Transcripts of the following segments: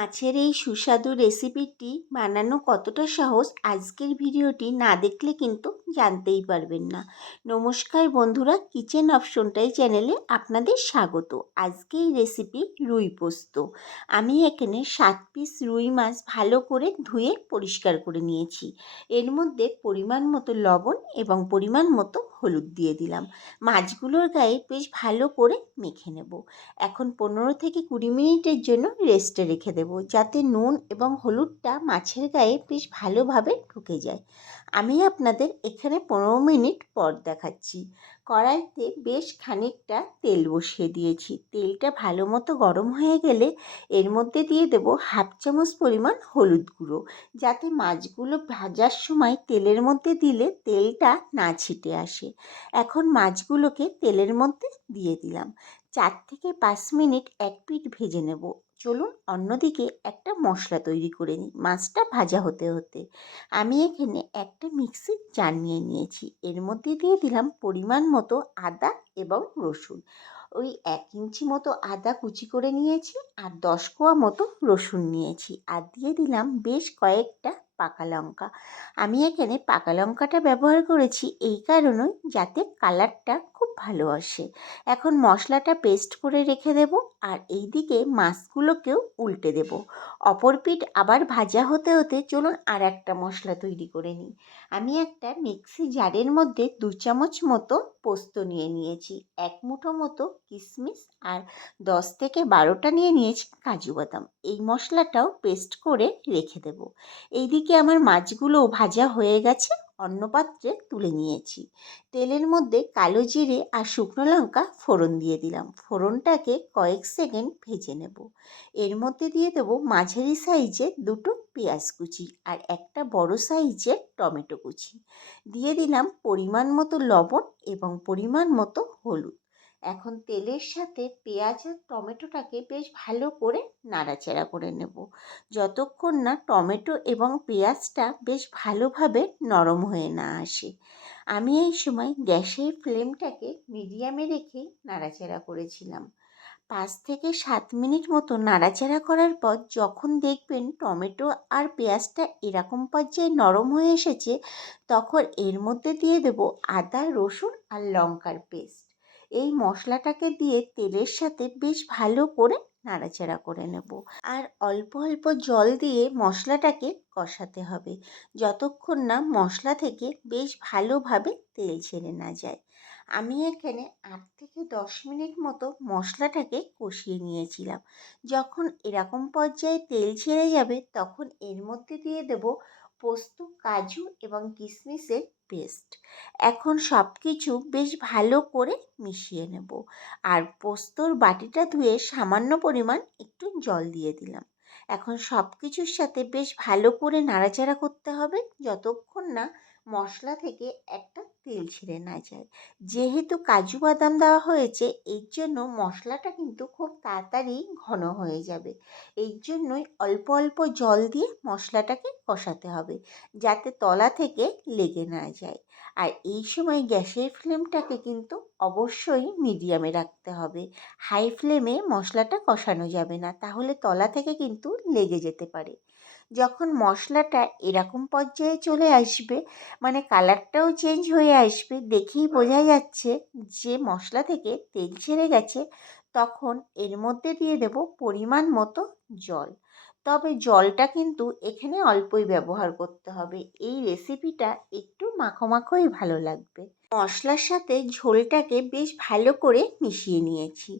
মাছের এই সুস্বাদু রেসিপিটি বানানো কতটা সহজ আজকের ভিডিওটি না দেখলে কিন্তু জানতেই পারবেন না। নমস্কার বন্ধুরা, কিচেন অপশনটাই চ্যানেলে আপনাদের স্বাগত। আজকে এই রেসিপি রুই পোস্ত। আমি এখানে 7 পিস রুই মাছ ভালো করে ধুয়ে পরিষ্কার করে নিয়েছি। এর মধ্যে পরিমাণ মতো লবণ এবং পরিমাণ মতো হলুদ দিয়ে দিলাম। মাছগুলোর গায়ে বেশ ভালো করে মেখে নেব। এখন 15 থেকে 20 মিনিটের জন্য রেস্টে রেখে দেব, যাতে নুন এবং হলুদটা মাছের গায়ে বেশ ভালোভাবে ঢুকে যায়। আমি আপনাদের এখানে 15 মিনিট পর দেখাচ্ছি। কড়াইতে বেশ খানিকটা তেল বসিয়ে দিয়েছি। তেলটা ভালো মতো গরম হয়ে গেলে এর মধ্যে দিয়ে দেব 1/2 চামচ পরিমাণ হলুদ গুঁড়ো, যাতে মাছগুলো ভাজার সময় তেলের মধ্যে দিলে তেলটা না ছিটে আসে। এখন মাছগুলোকে তেলের মধ্যে দিয়ে দিলাম। 4 থেকে 5 মিনিট এক পিঠ ভেজে নেব। চলুন অন্যদিকে একটা মশলা তৈরি করে নিই মাছটা ভাজা হতে হতে। আমি এখানে একটা মিক্সির জার নিয়ে নিয়েছি। এর মধ্যে দিয়ে দিলাম পরিমাণ মতো আদা এবং রসুন। ওই 1 ইঞ্চি মতো আদা কুচি করে নিয়েছি আর 10 কোয়া মতো রসুন নিয়েছি, আর দিয়ে দিলাম বেশ কয়েকটা পাকা লঙ্কা। আমি এখানে পাকা লঙ্কাটা ব্যবহার করেছি এই কারণেই যাতে কালারটা খুব ভালো আসে। এখন মশলাটা পেস্ট করে রেখে দেব, আর এই দিকে মাছগুলোকেও উল্টে দেব। অপর পিঠ আবার ভাজা হতে হতে চলুন আর একটা মশলা তৈরি করে নিই। আমি একটা মিক্সি জারের মধ্যে 2 চামচ মতো পোস্ত নিয়ে নিয়েছি, 1 মুঠো মতো কিশমিশ আর 10 থেকে 12টা নিয়ে নিয়েছি কাজু বাদাম। এই মশলাটাও পেস্ট করে রেখে দেব। এইদিকে আমার মাছগুলোও ভাজা হয়ে গেছে, অন্য পাত্রে তুলে নিয়েছি। তেলের মধ্যে কালো জিরে আর শুকনো লঙ্কা ফোড়ন দিয়ে দিলাম। ফোড়নটাকে কয়েক সেকেন্ড ভেজে নেব। এর মধ্যে দিয়ে দেবো মাঝারি সাইজের 2টো পেঁয়াজ কুচি আর একটা বড় সাইজের টমেটো কুচি। দিয়ে দিলাম পরিমাণ মতো লবণ এবং পরিমাণ মতো হলুদ। এখন তেলের সাথে পেঁয়াজ আর টমেটোটাকে বেশ ভালো করে নাড়াচাড়া করে নেব, যতক্ষণ না টমেটো এবং পেঁয়াজটা বেশ ভালোভাবে নরম হয়ে না আসে। আমি এই সময় গ্যাসের ফ্লেমটাকে মিডিয়ামে রেখে নাড়াচাড়া করেছিলাম। 5 থেকে 7 মিনিট মতো নাড়াচাড়া করার পর যখন দেখবেন টমেটো আর পেঁয়াজটা এরকম পর্যায়ে নরম হয়ে এসেছে, তখন এর মধ্যে দিয়ে দেব আদা, রসুন আর লঙ্কার পেস্ট। এই মশলাটাকে দিয়ে তেলের সাথে বেশ ভালো করে নাড়াচাড়া করে নেব, আর অল্প অল্প জল দিয়ে মশলাটাকে কষাতে হবে, যতক্ষণ না মশলা থেকে বেশ ভালোভাবে তেল ছেড়ে না যায়। আমি এখানে 8 থেকে 10 মিনিট মতো মশলাটাকে কষিয়ে নিয়েছিলাম। যখন এরকম পর্যায়ে তেল ছেড়ে যাবে তখন এর মধ্যে দিয়ে দেব পোস্ত, কাজু এবং কিশমিশের পেস্ট। এখন সব কিছু বেশ ভালো করে মিশিয়ে নেব, আর পোস্তর বাটিটা ধুয়ে সামান্য পরিমাণ একটু জল দিয়ে দিলাম। এখন সব কিছুর সাথে বেশ ভালো করে নাড়াচাড়া করতে হবে, যতক্ষণ না মশলা থেকে একটা তেল ছেড়ে না যায়। যেহেতু কাজু বাদাম দেওয়া হয়েছে, এর জন্য মশলাটা কিন্তু খুব তাড়াতাড়ি ঘন হয়ে যাবে। এই জন্যই অল্প অল্প জল দিয়ে মশলাটাকে কষাতে হবে, যাতে তলা থেকে লেগে না যায়। আর এই সময় গ্যাসের ফ্লেমটাকে কিন্তু অবশ্যই মিডিয়ামে রাখতে হবে। হাই ফ্লেমে মশলাটা কষানো যাবে না, তাহলে তলা থেকে কিন্তু লেগে যেতে পারে। যখন মশলাটা এরকম পর্যায়ে চলে আসবে, মানে কালারটাও চেঞ্জ হয়ে আসবে, দেখেই বোঝা যাচ্ছে যে মশলা থেকে তেল ছেড়ে গেছে, তখন এর মধ্যে দিয়ে দেব পরিমাণ মতো জল। তবে জলটা কিন্তু এখানে অল্পই ব্যবহার করতে হবে। এই রেসিপিটা একটু মাখো মাখোই ভালো লাগবে। মশলার সাথে ঝোলটাকে বেশ ভালো করে মিশিয়ে নিয়েছি।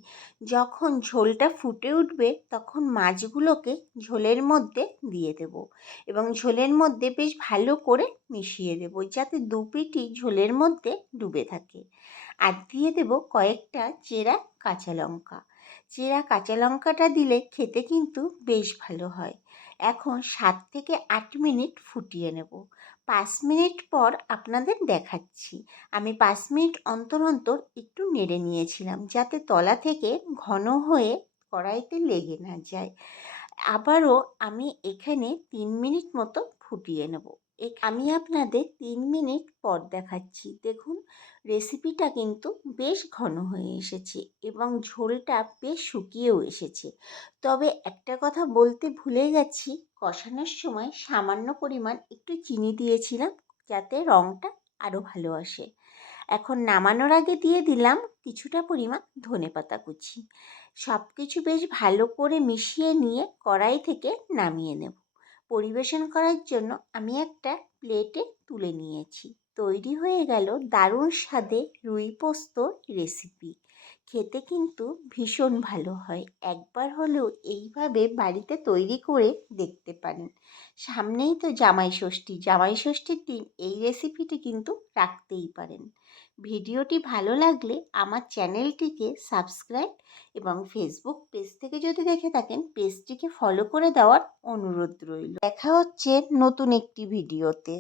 যখন ঝোলটা ফুটে উঠবে তখন মাছগুলোকে ঝোলের মধ্যে দিয়ে দেব এবং ঝোলের মধ্যে বেশ ভালো করে মিশিয়ে দেব, যাতে দুপিঠই ঝোলের মধ্যে ডুবে থাকে। আর দিয়ে দেব কয়েকটা চেরা কাঁচা লঙ্কা। চেরা কাঁচা লঙ্কাটা দিলে খেতে কিন্তু বেশ ভালো হয়। এখন 7 থেকে 8 মিনিট ফুটিয়ে নেব। 5 মিনিট পর আপনাদের দেখাচ্ছি। আমি 5 মিনিট অন্তর অন্তর একটু নেড়ে নিয়েছিলাম, যাতে তলা থেকে ঘন হয়ে কড়াইতে লেগে না যায়। আবারও আমি এখানে 3 মিনিট মতো ফুটিয়ে নেব। আমি আপনাদের 3 মিনিট পর দেখাচ্ছি। দেখুন রেসিপিটা কিন্তু বেশ ঘন হয়ে এসেছে এবং ঝোলটা বেশ শুকিয়েও এসেছে। তবে একটা কথা বলতে ভুলে গেছি, কষানোর সময় সামান্য পরিমাণ একটু চিনি দিয়েছিলাম যাতে রঙটা আরও ভালো আসে। এখন নামানোর আগে দিয়ে দিলাম কিছুটা পরিমাণ ধনেপাতা কুচি। সব কিছু বেশ ভালো করে মিশিয়ে নিয়ে কড়াই থেকে নামিয়ে নেব। পরিবেশন করার জন্য আমি একটা প্লেটে তুলে নিয়েছি। তৈরি হয়ে গেল দারুণ স্বাদের রুই পোস্তর রেসিপি। খেতে কিন্তু ভীষণ ভালো হয়। একবার হলেও এইভাবে বাড়িতে তৈরি করে দেখতে পারেন। সামনেই তো জামাই ষষ্ঠী। জামাই ষষ্ঠীর দিন এই রেসিপিটি কিন্তু রাখতেই পারেন। ভিডিওটি ভালো লাগলে আমার চ্যানেলটিকে সাবস্ক্রাইব এবং ফেসবুক পেজ থেকে যদি দেখে থাকেন পেজটিকে ফলো করে দেওয়ার অনুরোধ রইল। দেখা হচ্ছে নতুন একটি ভিডিওতে।